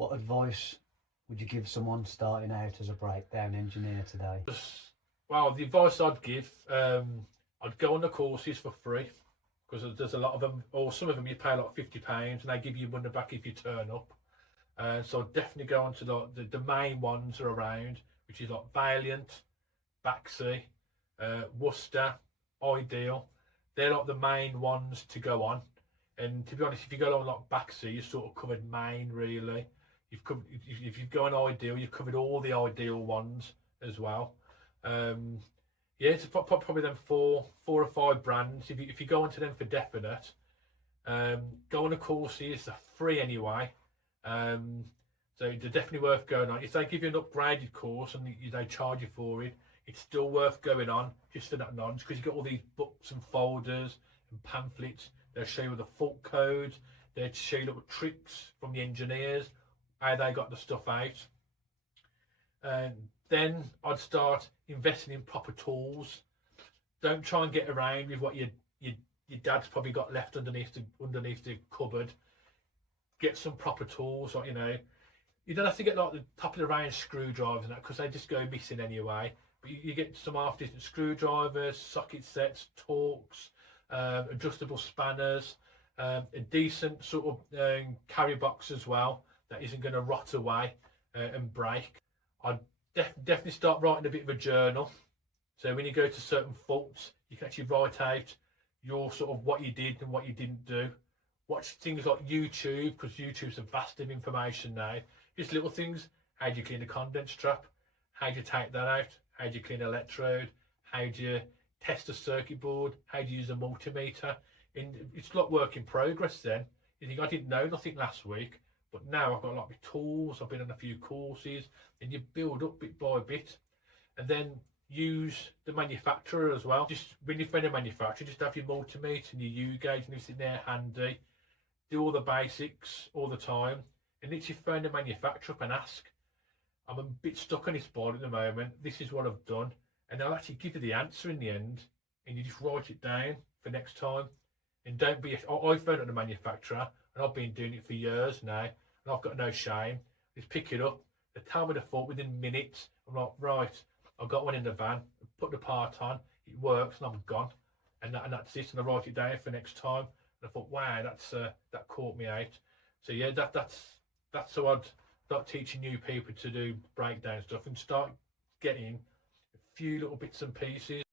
What advice would you give someone starting out as a breakdown engineer today? Well, the advice I'd give, I'd go on the courses for free, because there's a lot of them, or some of them you pay like £50 and they give you money back if you turn up. So I'd definitely go on to the main ones are around, which is like Valiant, Baxi, Worcester, Ideal. They're like the main ones to go on. And to be honest, if you go on like Baxi, you're sort of covered main really. You've covered, if you go on Ideal, you've covered all the Ideal ones as well. Yeah, it's probably them four or five brands. If you go onto them for definite, go on the courses. They're free anyway. So they're definitely worth going on. If they give you an upgraded course and they charge you for it, it's still worth going on just for that knowledge, because you've got all these books and folders and pamphlets. They'll show you the fault codes. They'll show you little tricks from the engineers, how they got the stuff out. And then I'd start investing in proper tools. Don't try and get around with what your dad's probably got left underneath the cupboard. Get some proper tools, like, you don't have to get like the top of the range screwdrivers and that, because they just go missing anyway. But you get some half decent screwdrivers, socket sets, Torx, adjustable spanners, a decent sort of carry box as well that isn't going to rot away and break. I'd definitely start writing a bit of a journal. So when you go to certain faults, you can actually write out your sort of what you did and what you didn't do. Watch things like YouTube, because YouTube's a vast of information now. Just little things. How do you clean a condense trap? How do you take that out? How do you clean an electrode? How do you test a circuit board? How do you use a multimeter? And it's like work in progress then. You think, I didn't know nothing last week, but now I've got a lot of tools. I've been on a few courses, and you build up bit by bit. And then use the manufacturer as well. Just when you find a manufacturer, just have your multimeter and your U gauge and everything there handy. Do all the basics all the time, and literally phone the manufacturer up and ask, I'm a bit stuck on this board at the moment, this is what I've done, and they'll actually give you the answer in the end, and you just write it down for next time. And don't be, I phoned up the manufacturer, and I've been doing it for years now, and I've got no shame. Just pick it up, they tell me the fault within minutes. I'm like, right, I've got one in the van, put the part on, it works, and I'm gone. And that's it, and I write it down for next time. And I thought, wow, that caught me out. So yeah, that's how I'd start teaching new people to do breakdown stuff, and start getting a few little bits and pieces.